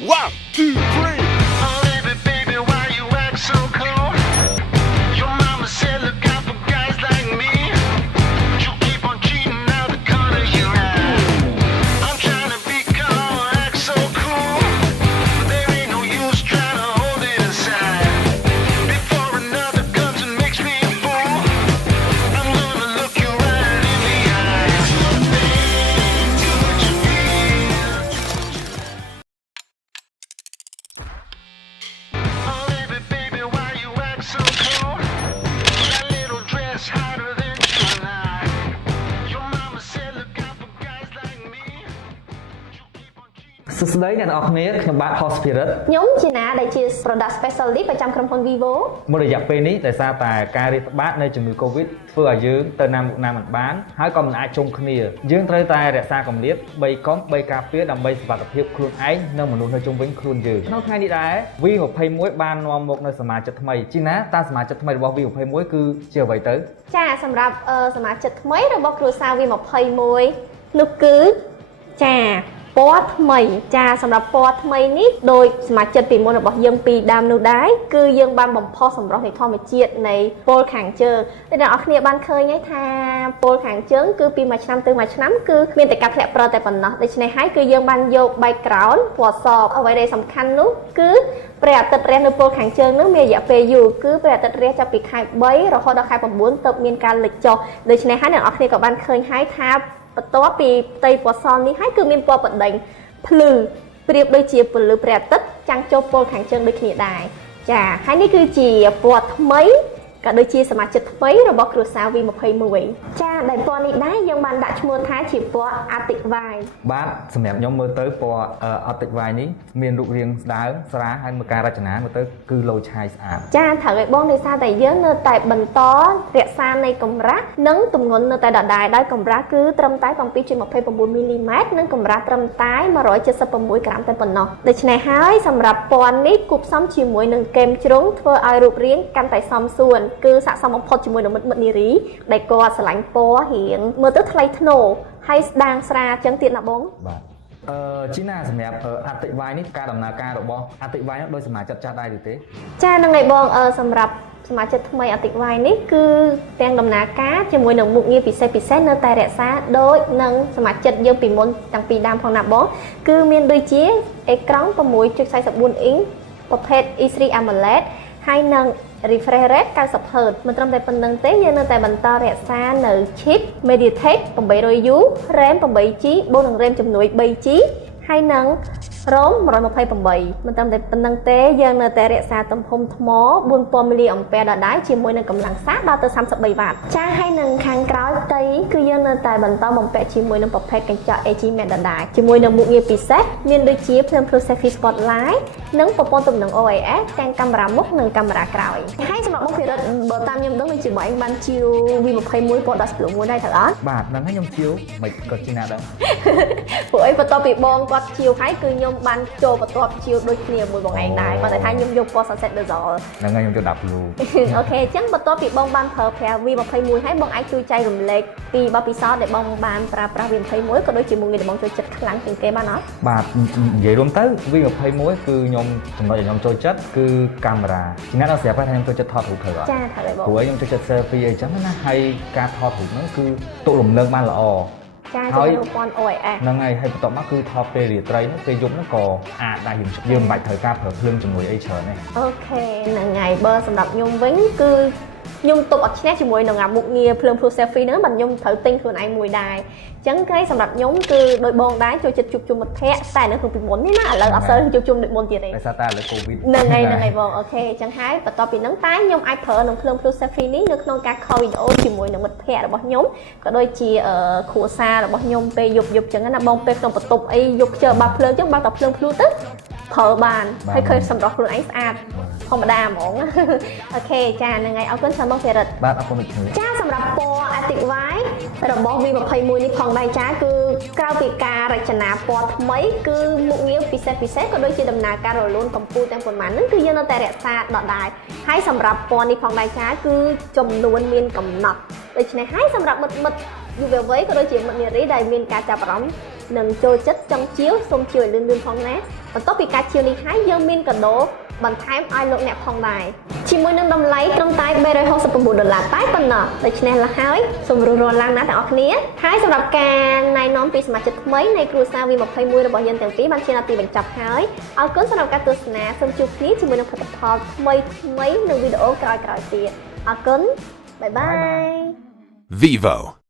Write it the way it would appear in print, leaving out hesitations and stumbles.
One, two, three. Oh, baby, baby, why you act so cold? Your mama said look out for guys like me. But you keep on cheating out the corner of your eye. I'm trying to be calm, act so cool. But there ain't no use trying to hold it inside. Before another comes and makes me a fool, I'm gonna look you right in the eye. Do what you feel. Oh, baby, baby, why you act so cold? That little dress hotter than July. Your mama said look out for guys like me. You keep on cheating. សួស្តីអ្នកនរគ្នាខ្ញុំបាទ Hospirit ខ្ញុំជាណាដែលជា Product Specialist ប្រចាំក្រុមហ៊ុន Vivo មួយរយៈពេលនេះដោយសារតែការរាតត្បាតនៃជំងឺ Covid ធ្វើឲ្យយើងទៅណាមុខណាមិនបានហើយក៏មិនអាចជុំគ្នាយើងត្រូវតែរក្សាកម្រិត3កុំ3ការពារដើម្បីសុវត្ថិភាពខ្លួនឯងនិងមនុស្សនៅជុំវិញខ្លួនយើងក្នុងថ្ងៃនេះដែរ V21 បាននាំមកនៅសមាជិកថ្មីជីណាតើសមាជិកថ្មីរបស់ V21 គឺជាអ្វីទៅ ចាសម្រាប់សមាជិកថ្មីរបស់គ្រួសារ V21 នោះគឺចាពណ៌ថ្មីចាសម្រាប់ពណ៌ថ្មីនេះដោយសមាជិកពីមុនរបស់យើងពីដើមនោះដែរគឺយើងបានបំផុសសម្រស់នៃធម្មជាតិនៃពលខាងជើងតែអ្នកនរគ្នាបានឃើញហើយថាពលខាងជើងគឺពីមួយឆ្នាំទៅមួយឆ្នាំគឺមានតែការធ្លាក់ព្រិលតែប៉ុណ្ណោះដូច្នេះហើយគឺយើងបានយក background ពណ៌សអ្វីដែលសំខាន់នោះគឺព្រះអាទិត្យរះនៅពលខាងជើងនោះមានរយៈពេលយូរគឺព្រះអាទិត្យរះចាប់ពីខែ3រហូតដល់ខែ9ទើបមានការលិចចុះដូច្នេះហើយអ្នកនរគ្នាក៏បានឃើញហើយថាបន្ទាប់ពីផ្ទៃពណ៌សនេះហើយគឺមានពណ៌បដិញភ្លឺប្រៀបដូចជាពន្លឺព្រះអាទិត្យចាំងចូលពលខាងជើងដូចគ្នាដែរចាហើយនេះគឺជាពណ៌ថ្មីក៏ដូចជាសមាជិកថ្មីរបស់គ្រួសារ V21 ចាដែលពណ៌នេះដែរយើងបានដាក់ឈ្មោះថាជាពណ៌ Arctic White បាទសម្រាប់ខ្ញុំមើលទៅពណ៌ Arctic White នេះមានរូបរាងស្ដើងស្រាលហើយមើលការរចនាមើលទៅគឺលោឆាយស្អាត ចាត្រូវឲ្យបងដោយសារតែយើងនៅតែបន្តរក្សានៃកម្រាស់និងទម្ងន់នៅតែដដែលដោយកម្រាស់គឺត្រឹមតែ 7.29 មីលីម៉ែត្រនិងកម្រាស់ត្រឹមតែ 176 ក្រាមតែប៉ុណ្ណោះដូច្នេះហើយសម្រាប់ពណ៌នេះគូផ្សំជាមួយនឹងគែមជ្រុងធ្វើឲ្យរូបរាងកាន់តែសមសួនគឺស័ក្តិសមបំផុតជាមួយនឹងមិត្តនារីដែលគាត់ស្រឡាញ់ពណ៌រៀងមើលទៅថ្លៃថ្នូរហើយស្ដាងស្រាលចឹងទៀតណាបងបាទជីណាសម្រាប់ Arctic White នេះការដំណើរការរបស់ Arctic White នោះដោយសមាជិកចាស់ដែរឬទេចាហ្នឹងហើយបងសម្រាប់សមាជិកថ្មី Arctic White នេះគឺទាំងដំណើរការជាមួយនឹងមុខងារពិសេសនៅតែរក្សាដូចនឹងសមាជិកយើងពីមុនតាំងពីដើមផងណាបងគឺមានដូចជាអេក្រង់ 6.44 អ៊ីងប្រភេទ E3 AMOLED ហើយនឹង refresh rate 90Hz មិនត្រឹមតែប៉ុណ្្នឹងទេយើងនៅតែបន្តរក្សានៅ chip MediaTek 800U RAM 8GB បូកនឹង RAM ជំនួយ 3GB ហើយនឹង ROM 128មិនត្រឹមតែប៉ុណ្្នឹងទេយើងនៅតែរក្សាទំហំថ្ម 4000 mAh ដដែលជាមួយនឹងកម្លាំងសារដល់ទៅ 33W ចាហើយនឹងខាងក្រោយផ្ទៃគឺយើងនៅតែបន្តបំពាក់ជាមួយនឹងប្រភេទកញ្ចក់ AG Matte ដដែលជាមួយនឹងមុខងារពិសេសមានដូចជាភ្លើង Selfie Spotlight និងប្រព័ន្ធទំនើង OIS ទាំងកាមេរ៉ាមុខនិងកាមេរ៉ាក្រោយហើយសម្រាប់បងភិរិទ្ធបើតាមខ្ញុំដឹងដូចជាបងឯងបានជាវ V21 ពណ៌10 Blue មួយដែរត្រូវអត់បាទហ្នឹងហើយខ្ញុំជាវមិនក៏ជាណាដឹង ព្រោះអីបន្ទាប់ពីបងគាត់ជាវហើយគឺខ្ញុំបានចូលបន្ទាប់ជាវដូចគ្នាមួយបងឯងដែរប៉ុន្តែថាខ្ញុំយកពណ៌ Sunset Diesel ហ្នឹងហើយខ្ញុំចូល10 Blue អូខេអញ្ចឹងបន្ទាប់ពីបងបានប្រើប្រាស់ V21 ហើយបងអាចជួយចែករំលែកពីបទពិសោធន៍ដែលបងបានប្រើប្រាស់ V21 ក៏ដូចជាមុខងារដែលបងចូលចិត្តខ្លាំងជាងគេបានអត់បាទនិយាយរួមទៅ V21 គឺខ្ញុំចំណុចដែលខ្ញុំចូលចិត្តគឺកាមេរ៉ាអ្នកដល់ស្រាប់ថាខ្ញុំចូលចិត្តថតរូបត្រូវអត់ចាត្រូវហើយបងព្រោះខ្ញុំចូលចិត្ត selfie អីចឹងណាហើយការថតរូបហ្នឹងគឺទុករំលឹកបានល្អចាចូលរូបពណ៌ OIS ហ្នឹងហើយបន្ទាប់មកគឺថតពេលរាត្រីហ្នឹងពេលយប់ហ្នឹងក៏អាចដែរយើងមិនបាច់ត្រូវការប្រើភ្លើងជំនួយអីច្រើនទេអូខេហ្នឹងហើយបើសម្រាប់ខ្ញុំវិញគឺខ្ញុំទប់អត់ឈ្នះជាមួយនឹងមុខងារភ្លើង Pro Selfie ហ្នឹងបាទខ្ញុំត្រូវទិញខ្លួនឯងមួយដែរអញ្ចឹងគេសម្រាប់ខ្ញុំគឺដោយបងដែរចូលចិត្តជួបជុំមិត្តភ័ក្តិតែនៅក្នុងពីមុននេះណាឥឡូវអត់សូវជួបជុំដូចមុនទៀតទេដោយសារតែឥឡូវ Covid ហ្នឹងហើយបងអូខេអញ្ចឹងហើយបន្ទាប់ពីហ្នឹងតែខ្ញុំអាចប្រើនឹងភ្លើង Pro Selfie នេះនៅក្នុងការខលវីដេអូជាមួយនឹងមិត្តភ័ក្តិរបស់ខ្ញុំក៏ដូចជាគ្រួសាររបស់ខ្ញុំពេលយប់អញ្ចឹងណាបងពេលក្នុងបន្ទប់អីយប់ខ្ជិលបាត់ភ្លើងអញ្ចឹងបើកតែភ្លើងភ្លូទៅប្រើបានហើយឃើញសម្រស់ខ្លួនឯងស្អាតធម្មតាហ្មងអូខេចាហ្នឹងហើយអរគុណសម្រាប់ភិរិទ្ធបាទអរគុណដូចគ្នាចាសម្រាប់ពណ៌ Arctic White របស់ V21 នេះផងដែរចាគឺក្រៅពីការរចនាពណ៌ថ្មីគឺមុខងារពិសេសក៏ដូចជាដំណើរការរលូនកម្ពស់ទាំងប៉ុន្មានហ្នឹងគឺយើងនៅតែរក្សាដដែលហើយសម្រាប់ពណ៌នេះផងដែរចាគឺចំនួនមានកំណត់ដូច្នេះហើយសម្រាប់មិត្តយុវវ័យក៏ដូចជាមិត្តនារីដែលមានការចាប់អារម្មណ៍និងចូលចិត្តចង់ជាវសូមជាវឲ្យលឿនផងណា បន្ទាប់ពីការជាវនេះហើយយើងមានកាដូបន្ថែមឲ្យលោកអ្នកផងដែរជាមួយនឹងតម្លៃត្រឹមតែ$369តែប៉ុណ្ណោះដូច្នេះឡាហើយសូមរស់រានឡើងណាទាំងអស់គ្នាហើយសម្រាប់ការណែនាំពីសមាជិកថ្មីនៃគ្រួសារ V21 របស់យើងទាំងពីរបានជានាទីបញ្ចប់ហើយអរគុណសម្រាប់ការទស្សនាសូមជួបគ្នាជាមួយនឹងផលិតផលថ្មីៗនៅវីដេអូក្រោយៗទៀតអរគុណបាយបាយ Vivo